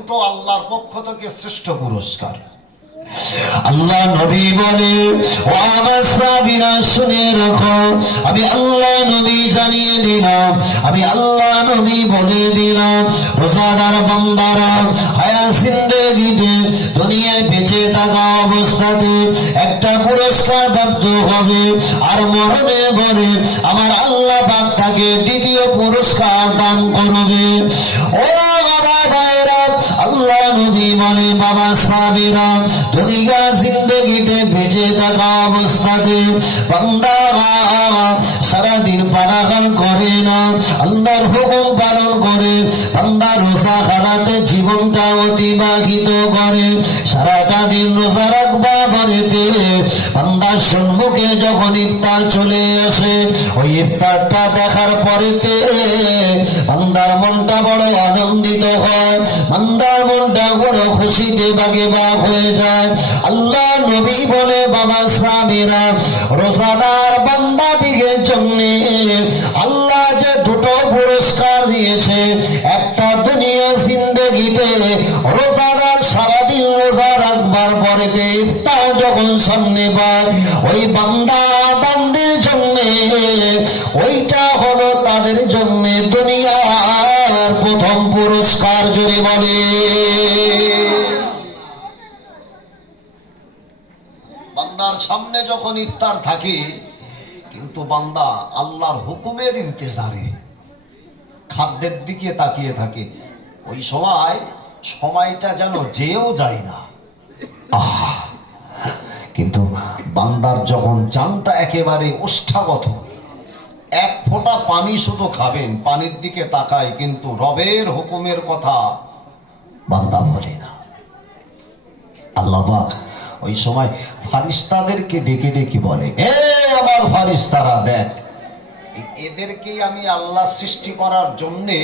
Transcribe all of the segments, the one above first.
দুটো আল্লাহর পক্ষ থেকে শ্রেষ্ঠ পুরস্কার। আল্লাহ নবী বলে, ও আমার সাবিরা শুনে রাখো। আমি আল্লাহ নবী জানিয়ে দিলাম, আমি আল্লাহ নবী বলে দিলাম। রোজাদার বান্দারা হায়া জিন্দেগিতে দুনিয়ায় বেঁচে থাকা অবস্থাতে একটা পুরস্কার প্রাপ্ত হবে। আর মরণে বলে আমার আল্লাহ পাক তাকে দ্বিতীয় পুরস্কার দান করবে। ও বলে বাবা সাবিরা, দুনিয়া জিন্দগিতে বেঁচে থাকা অবস্থাতে সারাদিন পানাগান করে না, আল্লাহর হুকুম পালন করে, বান্দা রোজা খালাতে জীবনটা অতিবাহিত করে, সারাটা দিন রোজা রাখবা বাড়িতে, বান্দার সম্মুখে যখন ইফতার চলে আসে, ওই ইফতারটা দেখার পরেতে বান্দার মনটা বড় আনন্দিত হয়, বান্দার বড় খুশিতে বাগে বাগ হয়ে যায়। আল্লাহ নবী বলে, বাবা স্বামীরা, রোজাদার বান্দা দিকে জন্য আল্লাহ যে দুটো পুরস্কার দিয়েছে, একটা দুনিয়া জিন্দগিতে রোজাদার, সারাদিন রোজা রাখবার পরে ইফতার যখন সামনে পায়, ওই বান্দা বান্দির জন্য, ওইটা হলো তাদের জন্য দুনিয়ার প্রথম পুরস্কার জুড়ে বলে বান্দার সামনে যখন ইফতার থাকে, কিন্তু বান্দা আল্লাহর হুকুমের ইন্তজারে খাদ্যের দিকে তাকিয়ে থাকে। ওই সময় সময়টা যেন যেও যায় না। কিন্তু বান্দার যখন চানটা একেবারে ওষ্ঠাগত, এক ফোঁটা পানি শুধু খাবেন, পানির দিকে তাকায়, কিন্তু রবের হুকুমের কথা বান্দা বলে না। আল্লাহ ওই সময় ফারিস্তাদেরকে ডেকে ডেকে বলে হে আমার ফারিস্তারা, দেখ এদেরকেই আমি আল্লাহ সৃষ্টি করার জন্যে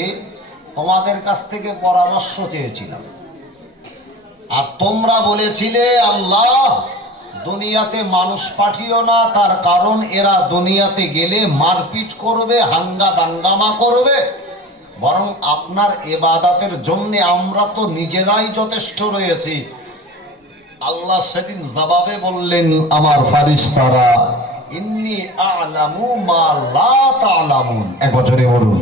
তোমাদের কাছ থেকে পরামর্শ চেয়েছিলাম। আর তোমরা বলেছিলে, আল্লাহ, দুনিয়াতে মানুষ পাঠিও না, তার কারণ এরা দুনিয়াতে গেলে মারপিট করবে, হাঙ্গা দাঙ্গামা করবে। বরং আপনার এবাদাতের জন্যে আমরা তো নিজেরাই যথেষ্ট রয়েছি। আল্লাহ সেদিন জবাবে বললেন আমার ফারিস্তারা ইন্নি আলামু মা লা তালামুন। এক বছরে বলুন।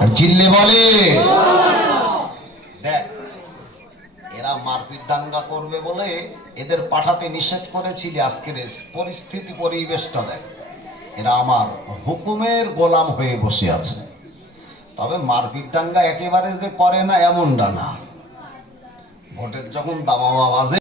আর চিল্লে বলে। দেখ এরা মারপিট দাঙ্গা করবে বলে এদের পাঠাতে নিষেধ করেছিলি আজকের পরিস্থিতি পরিবেশটা দেখ। এরা আমার হুকুমের গোলাম হয়ে বসে আছে। তবে মারপিট দাঙ্গা একেবারে যে করে না এমনটা না। ভোটের যখন দামামা বাজে